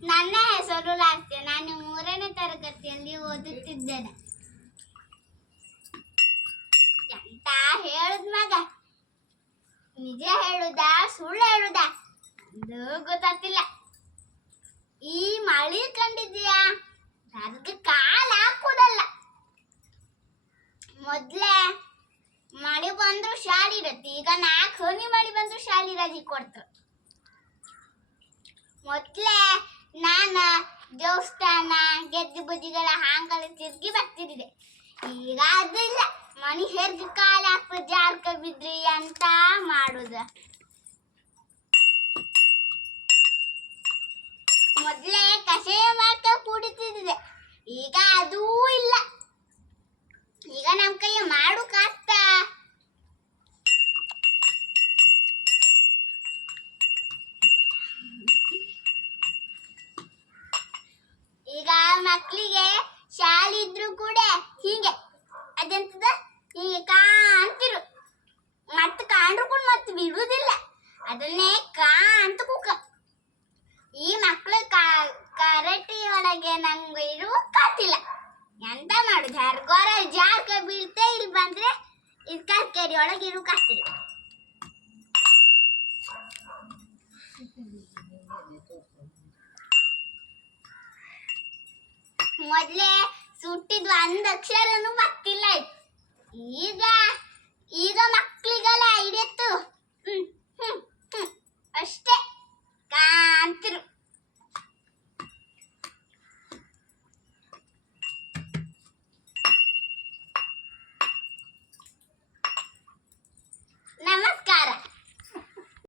ನನ್ನ ಹೆಸರು ಲಾಸ್ಯ. ನಾನು 3ನೇ ತರಗತಿಯಲ್ಲಿ ಓದುತ್ತಿದ್ದೇನೆ. ಎಂತ ಹೇಳುದ್ ಮಗ, ನಿಜ ಹೇಳುದಾ ಸುಳ್ಳು ಹೇಳುದಾ ಅದು ಗೊತ್ತಾಗ್ತಿಲ್ಲ. ಈ ಮಳಿ ಕಂಡಿದ್ಯಾ, ಅದಕ್ಕೆ ಕಾಲ ಹಾಕುದಲ್ಲ. ಮೊದ್ಲೇ ಮಳೆ ಬಂದ್ರು ಶಾಲೆ ಇರತ್ತೆ, ಈಗ 4 ಹನಿ ಮಳೆ ಬಂದ್ರು ಶಾಲೆ ರಜೆ ಕೊಡ್ತಾರೆ. ಮೊದ್ಲೇ ನಾನು ದೇವಸ್ಥಾನ ಗೆದ್ದಿ ಬುದ್ಧಿಗಳ ಹಾಂಗಲ ತಿರ್ಗಿ ಬರ್ತಿದ್ದೆ. ಈಗ ಅದಿಲ್ಲ, ಮನುಷ್ಯರ್ಗೆ ಕಾಲ ಹಾಕಿ ಜಾರ್ಕ ಬಿದ್ರಿ ಅಂತ ಮಾಡುದ. ಮೊದ್ಲೇ ಕಷಾಯ ಮಾಡ್ಕ ಕುಡಿತಿದ್ದೆ, ಈಗ ಅದೂ ಇಲ್ಲ. ಈಗ ನಮ್ ಕೈಯ ಮಾಡೋಕಾಗ್ತ. ಈಗ ಮಕ್ಕಳಿಗೆ ಶಾಲೆ ಇದ್ರು ಕೂಡ ಹೀಗೆ ಅದೆಂತದ ಹೀಗೆ ಕಾಣ್ತಿರು, ಮತ್ತೆ ಕಾಂಡ್ರು ಕೂಡ ಮತ್ತೆ ಬಿಡುವುದಿಲ್ಲ, ಅದನ್ನೇ ಅಂತ ಕೂಕ. ಈ ಮಕ್ಕಳು ಕರೆಕ್ಟಿ ಒಳಗೆ ನಂಗೆ ಇರುವುಕಾತಿಲ್ಲ. ಎಂತ ಮಾಡುದು, ಹರ್ಗೋರ ಜಾರ್ಕ ಬೀಳ್ತೆ, ಇಲ್ಲಿ ಬಂದ್ರೆ ಇದು ಕರ್ಕರಿ ಒಳಗೆ ಇರುವುಕಾತಿಲ್ಲ. ಮೊದ್ಲೇ ಸುಟ್ಟಿದ್ 1 ಅಕ್ಷರನು ಗೊತ್ತಿಲ್ಲ ಇತ್ತು. ಈಗ ಮಕ್ಕಳಿಗೆಲ್ಲ ಐಡಿಯತ್ತು.